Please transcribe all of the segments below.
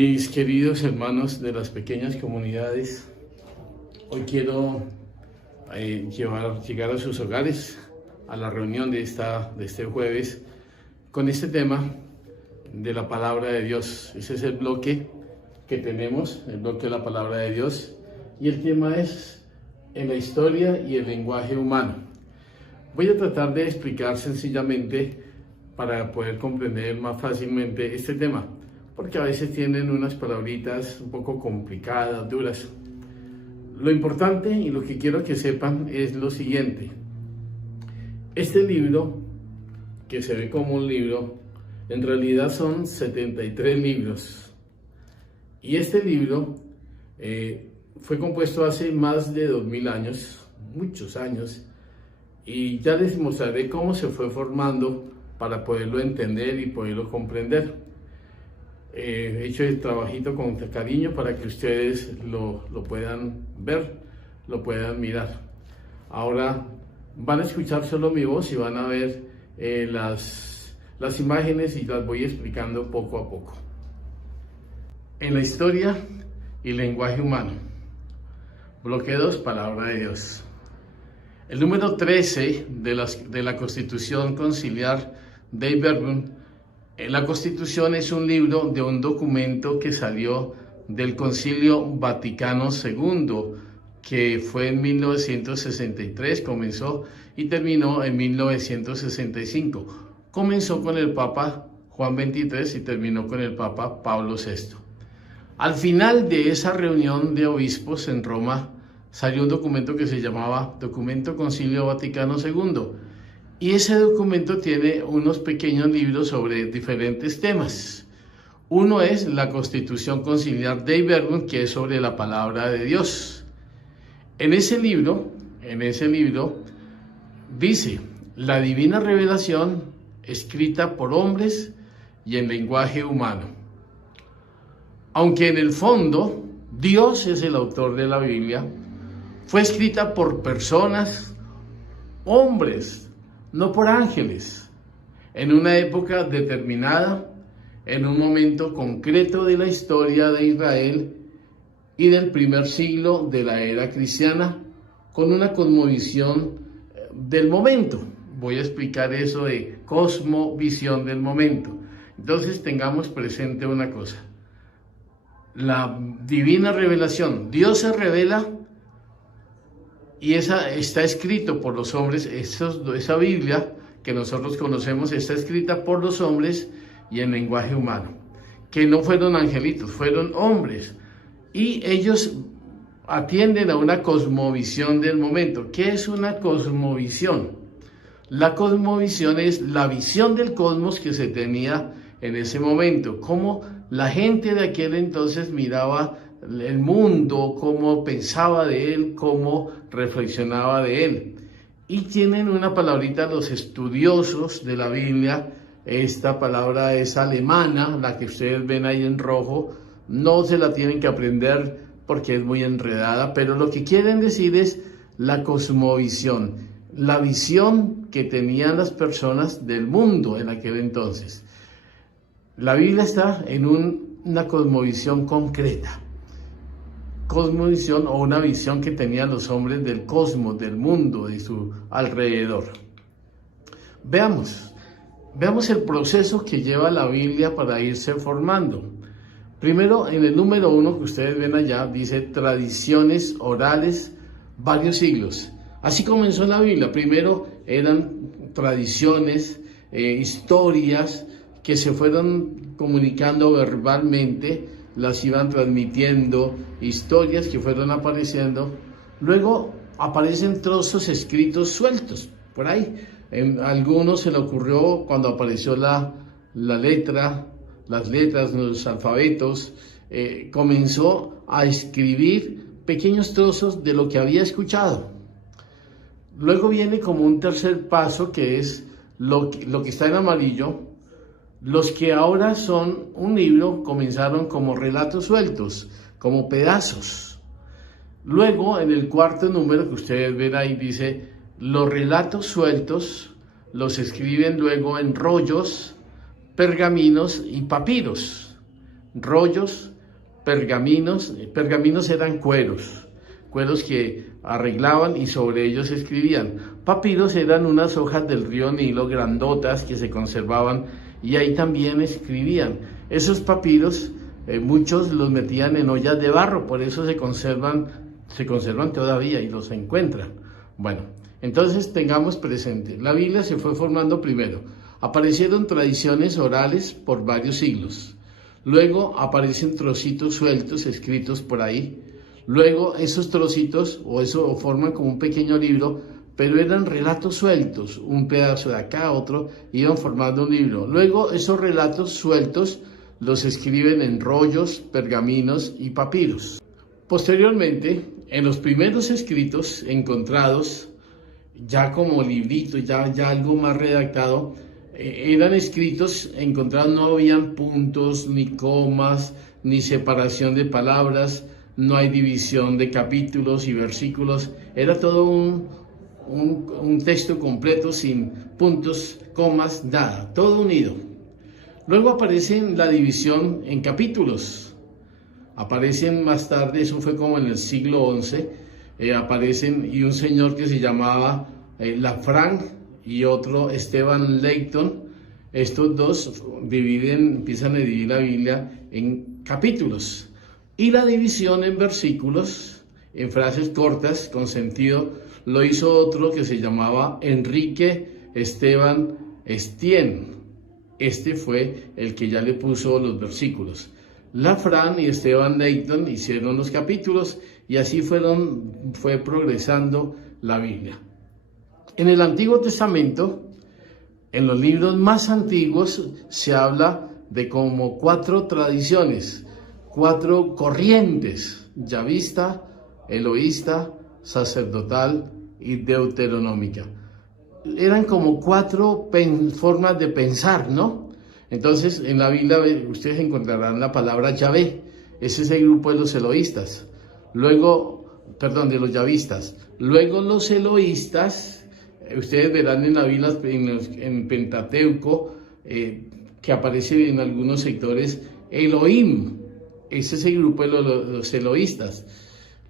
Mis queridos hermanos de las pequeñas comunidades, hoy quiero llegar a sus hogares a la reunión de este jueves con este tema de la palabra de Dios. Ese es el bloque que tenemos, el bloque de la palabra de Dios, y el tema es en la historia y el lenguaje humano. Voy a tratar de explicar sencillamente para poder comprender más fácilmente este tema, porque a veces tienen unas palabritas un poco complicadas, duras. Lo importante y lo que quiero que sepan es lo siguiente. Este libro, que se ve como un libro, en realidad son 73 libros. Y este libro fue compuesto hace más de 2000 años, muchos años, y ya les mostraré cómo se fue formando para poderlo entender y poderlo comprender. He hecho el trabajito con cariño para que ustedes lo puedan ver, lo puedan mirar. Ahora van a escuchar solo mi voz y van a ver las imágenes, y las voy explicando poco a poco. En la historia y lenguaje humano. Bloque 2, palabra de Dios. El número 13 de la Constitución Conciliar de Vernon. La Constitución es un libro de un documento que salió del Concilio Vaticano II, que fue en 1963, comenzó y terminó en 1965. Comenzó con el Papa Juan XXIII y terminó con el Papa Pablo VI. Al final de esa reunión de obispos en Roma, salió un documento que se llamaba Documento Concilio Vaticano II. Y ese documento tiene unos pequeños libros sobre diferentes temas. Uno es la Constitución Conciliar de Vernon, que es sobre la palabra de Dios. En ese libro dice la divina revelación escrita por hombres y en lenguaje humano. Aunque en el fondo Dios es el autor de la Biblia, fue escrita por personas, hombres, no por ángeles, en una época determinada, en un momento concreto de la historia de Israel y del primer siglo de la era cristiana, con una cosmovisión del momento. Voy a explicar eso de cosmovisión del momento. Entonces tengamos presente una cosa. La divina revelación, Dios se revela, y esa está escrito por los hombres. Esa Biblia que nosotros conocemos está escrita por los hombres y en lenguaje humano, que no fueron angelitos, fueron hombres, y ellos atienden a una cosmovisión del momento. ¿Qué es una cosmovisión? La cosmovisión es la visión del cosmos que se tenía en ese momento, cómo la gente de aquel entonces miraba el mundo, cómo pensaba de él, cómo reflexionaba de él. Y tienen una palabrita los estudiosos de la Biblia. Esta palabra es alemana, la que ustedes ven ahí en rojo. No se la tienen que aprender porque es muy enredada, pero lo que quieren decir es la cosmovisión, la visión que tenían las personas del mundo en aquel entonces. La Biblia está en una cosmovisión concreta. Cosmovisión, o una visión que tenían los hombres del cosmos, del mundo, de su alrededor. Veamos el proceso que lleva la Biblia para irse formando. Primero, en el número 1 que ustedes ven allá, dice tradiciones orales, varios siglos. Así comenzó la Biblia. Primero eran tradiciones, historias que se fueron comunicando verbalmente, las iban transmitiendo, historias que fueron apareciendo. Luego aparecen trozos escritos sueltos por ahí. En algunos se le ocurrió cuando apareció las letras, los alfabetos, comenzó a escribir pequeños trozos de lo que había escuchado. Luego viene como un tercer paso, que es lo que está en amarillo. Los que ahora son un libro comenzaron como relatos sueltos, como pedazos. Luego, en el cuarto número que ustedes ven ahí, dice, los relatos sueltos los escriben luego en rollos, pergaminos y papiros. rollos, pergaminos. Pergaminos eran cueros que arreglaban y sobre ellos escribían. Papiros eran unas hojas del río Nilo grandotas que se conservaban y ahí también escribían. Esos papiros, muchos los metían en ollas de barro, por eso se conservan todavía y los encuentran. Bueno, entonces tengamos presente, la Biblia se fue formando primero. Aparecieron tradiciones orales por varios siglos. Luego aparecen trocitos sueltos escritos por ahí. Luego esos trocitos o eso forman como un pequeño libro, pero eran relatos sueltos, un pedazo de acá, otro, iban formando un libro. Luego esos relatos sueltos los escriben en rollos, pergaminos y papiros. Posteriormente, en los primeros escritos encontrados, ya como librito, ya algo más redactado, eran escritos encontrados, no habían puntos, ni comas, ni separación de palabras, no hay división de capítulos y versículos, era todo un texto completo sin puntos, comas, nada, todo unido. Luego aparece la división en capítulos, aparecen más tarde, eso fue como en el siglo XI, aparecen y un señor que se llamaba Lafranc y otro Esteban Layton, estos dos empiezan a dividir la Biblia en capítulos. Y la división en versículos, en frases cortas, con sentido, lo hizo otro que se llamaba Enrique Esteban Estienne. Este fue el que ya le puso los versículos. Lafranc y Esteban Layton hicieron los capítulos y así fue progresando la Biblia. En el Antiguo Testamento, en los libros más antiguos, se habla de como 4 tradiciones, 4 corrientes: yavista, eloísta, sacerdotal y deuteronómica. Eran como 4 formas de pensar, ¿no? Entonces, en la Biblia ustedes encontrarán la palabra Yahvé, ese es el grupo de los eloístas. De los yavistas. Luego los eloístas, ustedes verán en la Biblia, en Pentateuco, que aparece en algunos sectores, Elohim. Ese es el grupo de los eloístas.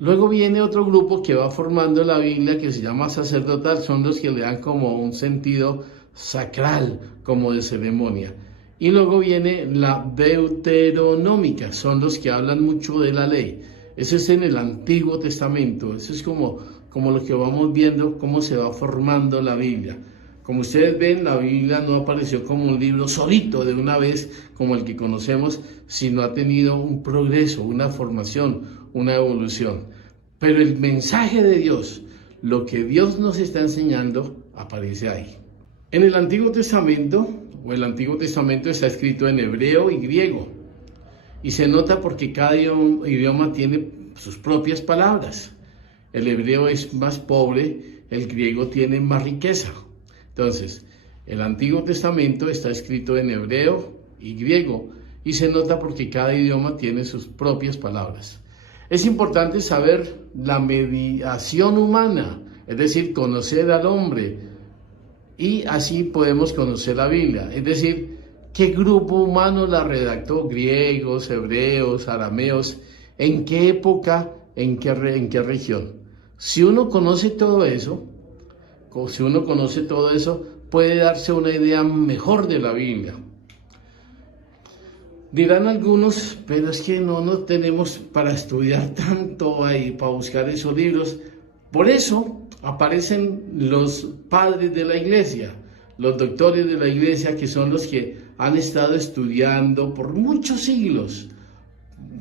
Luego viene otro grupo que va formando la Biblia que se llama sacerdotal, son los que le dan como un sentido sacral, como de ceremonia. Y luego viene la deuteronómica, son los que hablan mucho de la ley. Eso es en el Antiguo Testamento, eso es como lo que vamos viendo, cómo se va formando la Biblia. Como ustedes ven, la Biblia no apareció como un libro solito de una vez, como el que conocemos, sino ha tenido un progreso, una formación, una evolución. Pero el mensaje de Dios, lo que Dios nos está enseñando, aparece ahí. En el Antiguo Testamento, está escrito en hebreo y griego. Y se nota porque cada idioma tiene sus propias palabras. El hebreo es más pobre, el griego tiene más riqueza. Entonces, el Antiguo Testamento está escrito en hebreo y griego y se nota porque cada idioma tiene sus propias palabras. Es importante saber la mediación humana, es decir, conocer al hombre, y así podemos conocer la Biblia, es decir, qué grupo humano la redactó, griegos, hebreos, arameos, en qué época, en qué región. Si uno conoce todo eso, puede darse una idea mejor de la Biblia. Dirán algunos, pero es que no tenemos para estudiar tanto ahí, para buscar esos libros. Por eso aparecen los padres de la iglesia, los doctores de la iglesia, que son los que han estado estudiando por muchos siglos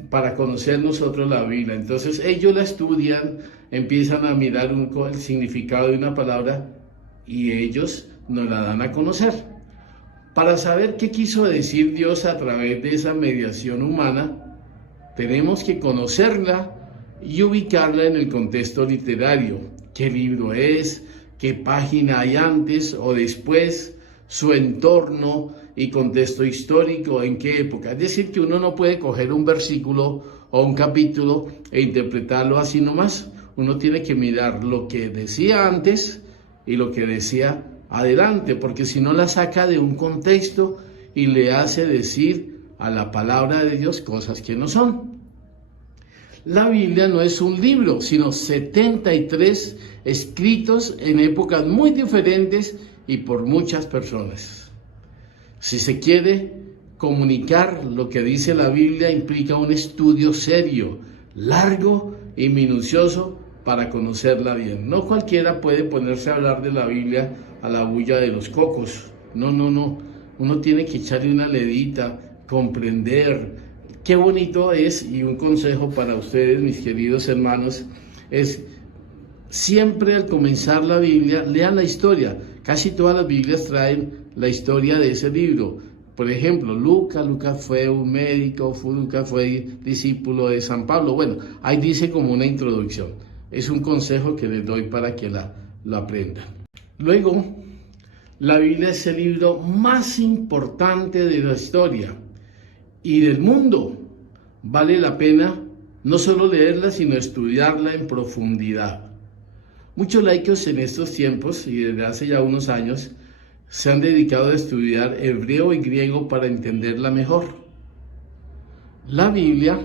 para conocer nosotros la Biblia. Entonces ellos la estudian, empiezan a mirar el significado de una palabra y ellos nos la dan a conocer. Para saber qué quiso decir Dios a través de esa mediación humana, tenemos que conocerla y ubicarla en el contexto literario. ¿Qué libro es? ¿Qué página hay antes o después? Su entorno y contexto histórico, en qué época. Es decir, que uno no puede coger un versículo o un capítulo e interpretarlo así nomás. Uno tiene que mirar lo que decía antes y lo que decía adelante, porque si no la saca de un contexto y le hace decir a la palabra de Dios cosas que no son. La Biblia no es un libro, sino 73 escritos en épocas muy diferentes y por muchas personas. Si se quiere comunicar lo que dice la Biblia, implica un estudio serio, largo y minucioso para conocerla bien. No cualquiera puede ponerse a hablar de la Biblia a la bulla de los cocos. No. Uno tiene que echarle una leidita, comprender. Qué bonito es, y un consejo para ustedes, mis queridos hermanos, es siempre al comenzar la Biblia, lean la historia. Casi todas las Biblias traen la historia de ese libro. Por ejemplo, Lucas fue un médico, Lucas fue discípulo de San Pablo. Bueno, ahí dice como una introducción. Es un consejo que les doy para que lo aprendan. Luego, la Biblia es el libro más importante de la historia y del mundo. Vale la pena no solo leerla, sino estudiarla en profundidad. Muchos laicos en estos tiempos y desde hace ya unos años se han dedicado a estudiar hebreo y griego para entenderla mejor. La Biblia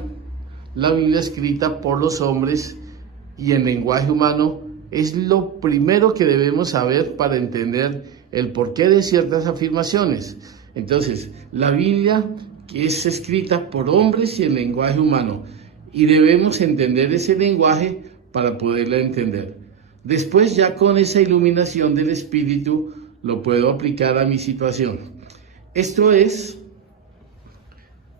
escrita por los hombres y en lenguaje humano, es lo primero que debemos saber para entender el porqué de ciertas afirmaciones. Entonces, la Biblia que es escrita por hombres y en lenguaje humano, y debemos entender ese lenguaje para poderla entender. Después, ya con esa iluminación del Espíritu, lo puedo aplicar a mi situación. Esto es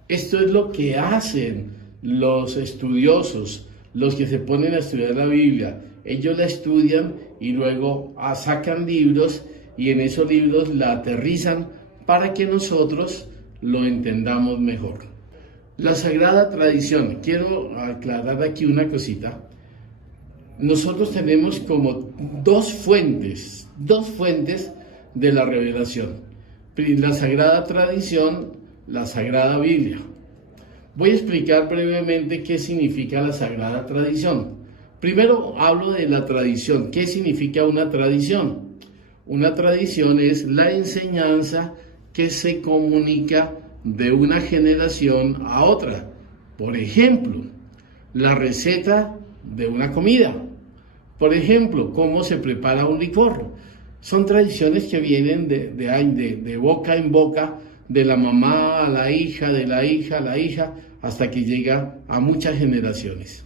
lo que hacen los estudiosos, los que se ponen a estudiar la Biblia. Ellos la estudian y luego sacan libros y en esos libros la aterrizan para que nosotros lo entendamos mejor. La Sagrada Tradición, quiero aclarar aquí una cosita. Nosotros tenemos como dos fuentes de la revelación. La Sagrada Tradición, la Sagrada Biblia. Voy a explicar brevemente qué significa la Sagrada Tradición. Primero hablo de la tradición. ¿Qué significa una tradición? Una tradición es la enseñanza que se comunica de una generación a otra. Por ejemplo, la receta de una comida. Por ejemplo, cómo se prepara un licor. Son tradiciones que vienen de boca en boca, de la mamá a la hija, de la hija a la hija, hasta que llega a muchas generaciones.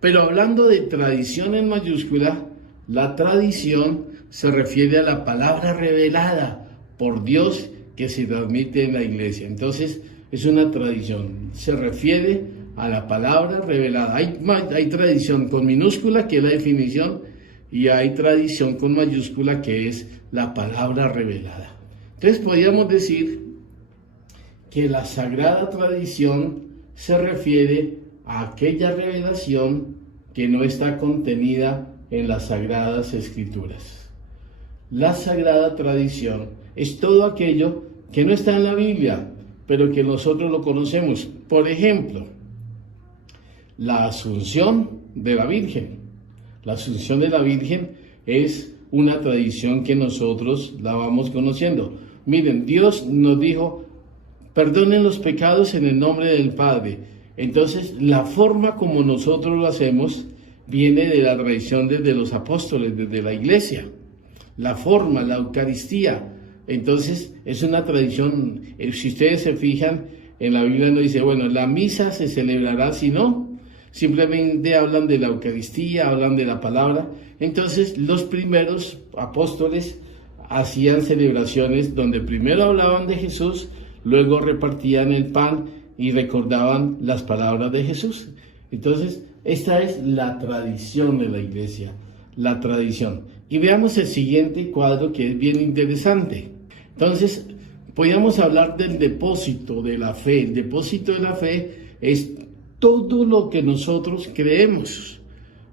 Pero hablando de tradición en mayúscula, la tradición se refiere a la palabra revelada por Dios que se transmite en la iglesia. Entonces, es una tradición, se refiere a la palabra revelada. Hay tradición con minúscula, que es la definición, y hay tradición con mayúscula, que es la palabra revelada. Entonces, podríamos decir que la sagrada tradición se refiere a aquella revelación que no está contenida en las sagradas escrituras. La sagrada tradición es todo aquello que no está en la Biblia, pero que nosotros lo conocemos. Por ejemplo, la Asunción de la Virgen. La Asunción de la Virgen es una tradición que nosotros la vamos conociendo. Miren, Dios nos dijo, perdonen los pecados en el nombre del Padre. Entonces, la forma como nosotros lo hacemos viene de la tradición desde los apóstoles, desde la iglesia. La forma, la Eucaristía. Entonces, es una tradición. Si ustedes se fijan, en la Biblia no dice, bueno, la misa se celebrará, si no, simplemente hablan de la Eucaristía, hablan de la palabra. Entonces, los primeros apóstoles hacían celebraciones donde primero hablaban de Jesús, luego repartían el pan y recordaban las palabras de Jesús. Entonces, esta es la tradición de la iglesia, la tradición. Y veamos el siguiente cuadro, que es bien interesante. Entonces, podríamos hablar del depósito de la fe. El depósito de la fe es todo lo que nosotros creemos.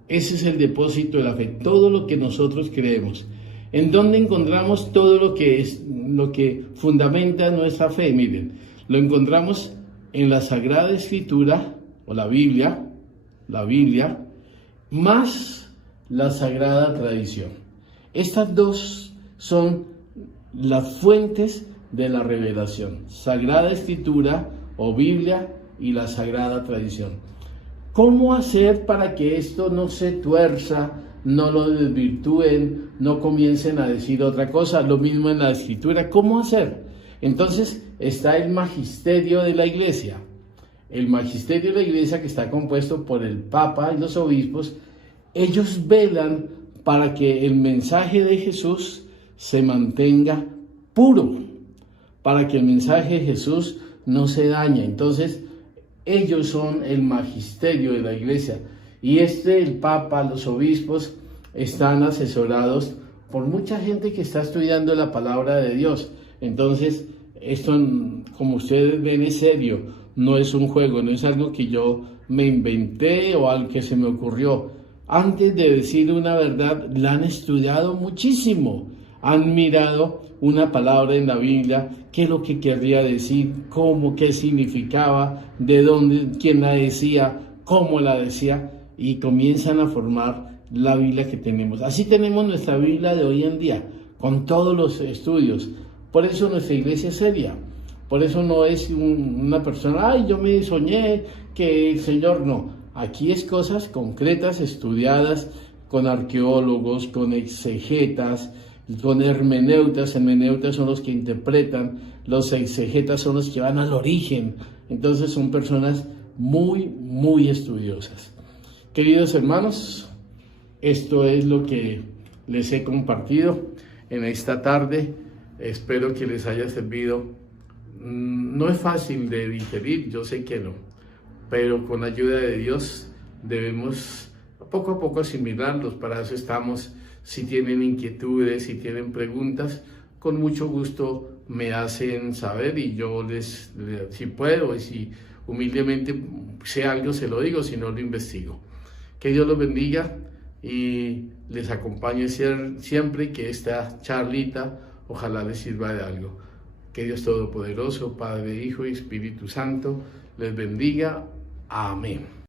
Ese es el depósito de la fe, todo lo que nosotros creemos. ¿En dónde encontramos todo lo que fundamenta nuestra fe? Miren, lo encontramos en la Sagrada Escritura, o la Biblia, más la Sagrada Tradición. Estas dos son las fuentes de la revelación. Sagrada Escritura o Biblia y la Sagrada Tradición. ¿Cómo hacer para que esto no se tuerza, no lo desvirtúen, no comiencen a decir otra cosa? Lo mismo en la Escritura. ¿Cómo hacer? Entonces está el magisterio de la Iglesia. El magisterio de la Iglesia, que está compuesto por el Papa y los obispos, ellos velan para que el mensaje de Jesús se mantenga puro, para que el mensaje de Jesús no se dañe. Entonces, ellos son el magisterio de la Iglesia. Y el Papa, los obispos, están asesorados por mucha gente que está estudiando la palabra de Dios. Entonces, esto, como ustedes ven, es serio, no es un juego, no es algo que yo me inventé o algo que se me ocurrió. Antes de decir una verdad, la han estudiado muchísimo, han mirado una palabra en la Biblia, qué es lo que querría decir, cómo, qué significaba, de dónde, quién la decía, cómo la decía, y comienzan a formar la Biblia que tenemos. Así tenemos nuestra Biblia de hoy en día, con todos los estudios. Por eso nuestra iglesia es seria. Por eso no es una persona, ay, yo me soñé que el Señor, no. Aquí es cosas concretas, estudiadas con arqueólogos, con exegetas, con hermeneutas. Hermeneutas son los que interpretan, los exegetas son los que van al origen. Entonces son personas muy, muy estudiosas. Queridos hermanos, esto es lo que les he compartido en esta tarde. Espero que les haya servido. No es fácil de digerir, yo sé que no, pero con la ayuda de Dios debemos poco a poco asimilarlos. Para eso estamos. Si tienen inquietudes, si tienen preguntas, con mucho gusto me hacen saber y yo si puedo y si humildemente sé algo, se lo digo, si no lo investigo. Que Dios los bendiga y les acompañe siempre, que esta charlita ojalá les sirva de algo. Que Dios Todopoderoso, Padre, Hijo y Espíritu Santo les bendiga. Amén.